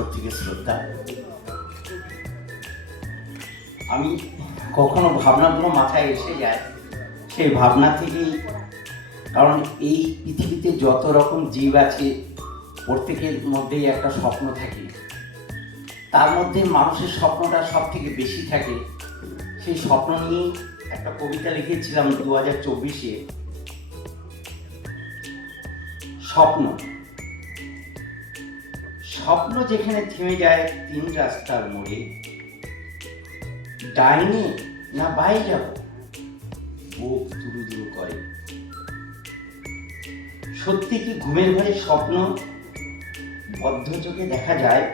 অন্তর থেকে শ্রদ্ধা। আমি কখনো ভাবনাগুলো মাথায় এসে যায়, সেই ভাবনা থেকেই, কারণ এই পৃথিবীতে যত রকম জীব আছে প্রত্যেকের মধ্যেই একটা স্বপ্ন থাকে, তার মধ্যে মানুষের স্বপ্নটা সব থেকে বেশি থাকে। সেই স্বপ্ন নিয়েই একটা কবিতা লিখেছিলাম 2024-এ। স্বপ্ন স্বপ্ন যেখানে থেমে যায় 3 রাস্তার মোড়ে, ডাইনে না বায়ে যাব, বুক দুরু দুরু করে। সত্যি কি ঘুমের ঘরে স্বপ্ন বদ্ধ চোখে দেখা যায়?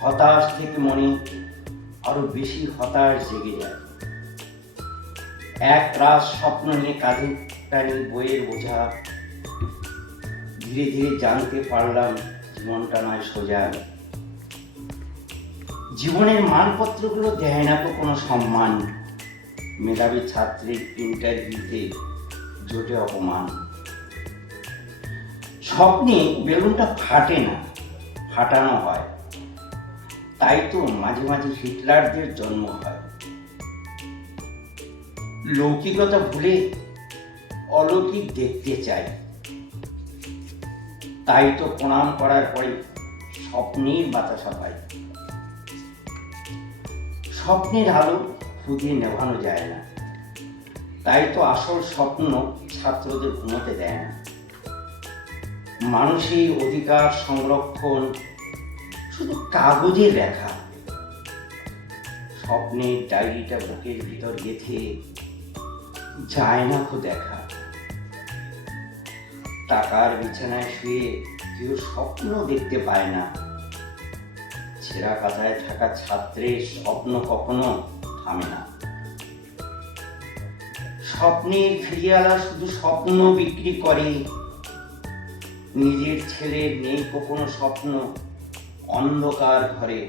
হতাশ থেকে মনে আরো বেশি হতাশ জেগে যায়। এক রাত স্বপ্ন নিয়ে কাঁধে টানি বইয়ের বোঝা, ধীরে ধীরে জানতে পারলাম জীবনটা নয় সোজা। জীবনের মানপত্রগুলো দেয় না তো কোনো সম্মান, মেধাবী ছাত্রীর ইন্টারভিউতে জোটে অপমান। স্বপ্নে বেলুনটা ফাটে না, ফাটানো হয়, তাই তো মাঝে মাঝে হিটলারদের জন্ম হয়। লৌকিকতা ভুলে অলৌকিক দেখতে চাই, তাই তো প্রণাম করার পরে স্বপ্নের বাতাসা পাই। স্বপ্নের আলো ফুদিয়ে নেভানো যায় না, তাই তো আসল স্বপ্ন ছাত্রদের ঘুমোতে দেয় না। মানুষের অধিকার সংরক্ষণ শুধু কাগজে লেখা, স্বপ্নের ডায়েরিটা বুকের ভিতর গেঁথে যায় না কো দেখা। টাকার বিছানায় শুয়ে কেউ স্বপ্ন দেখতে পায় না, ছেঁড়া কাঁথায় থাকা ছাত্রের স্বপ্ন কখনো থামে না। স্বপ্নের ফিরিয়ালা শুধু স্বপ্ন বিক্রি করে, নিজের ছেলের নেই কখনো স্বপ্ন অন্ধকার ঘরে।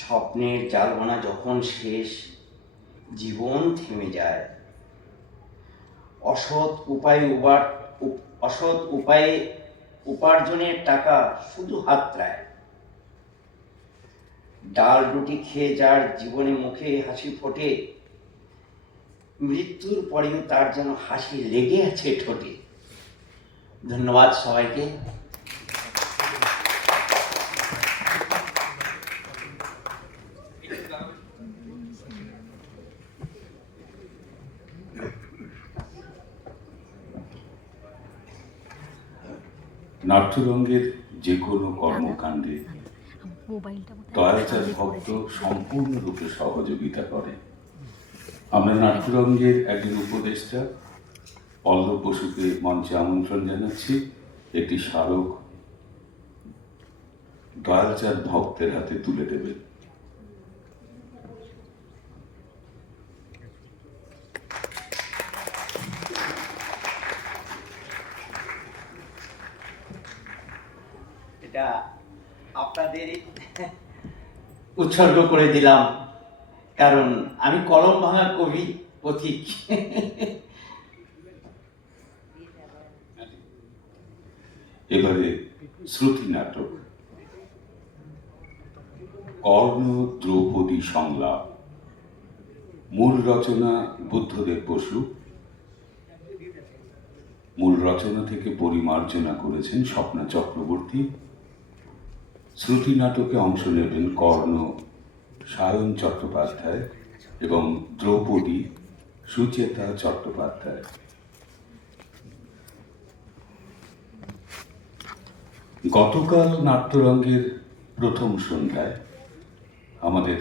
স্বপ্নের জালনা যখন শেষ, জীবন থেমে যায়। অসৎ উপায়ে উপার্জনের টাকা শুধু হাতড়ায়। ডাল রুটি খেয়ে যার জীবনে মুখে হাসি ফোটে, মৃত্যুর পরেও তার যেন হাসি লেগে আছে ঠোঁটে। ধন্যবাদ সবাইকে। নাট্যরঙ্গের যে কোনো কর্মকাণ্ডে দয়াচার ভক্ত সম্পূর্ণরূপে সহযোগিতা করে। আমরা নাট্যরঙ্গের একজন উপদেষ্টা পল্লব বসুকে মঞ্চে আমন্ত্রণ জানাচ্ছি। একটি স্মারক দয়াচার ভক্তের হাতে তুলে দেবেন। এটা আপনাদের উৎসর্গ করে দিলাম, কারণ আমি কলম ভাঙার কবি পথিক। এবারে শ্রুতি নাটক কর্ণ দ্রৌপদী সংলাপ। মূল রচনা বুদ্ধদেব বসু। মূল রচনা থেকে পরিমার্জনা করেছেন স্বপ্না চক্রবর্তী। শ্রুতি নাটকে অংশ নেবেন কর্ণ সায়ন চট্টোপাধ্যায় এবং দ্রৌপদী সুচেতা চট্টোপাধ্যায়। গতকাল নাট্যরঙ্গের প্রথম সন্ধ্যায় আমাদের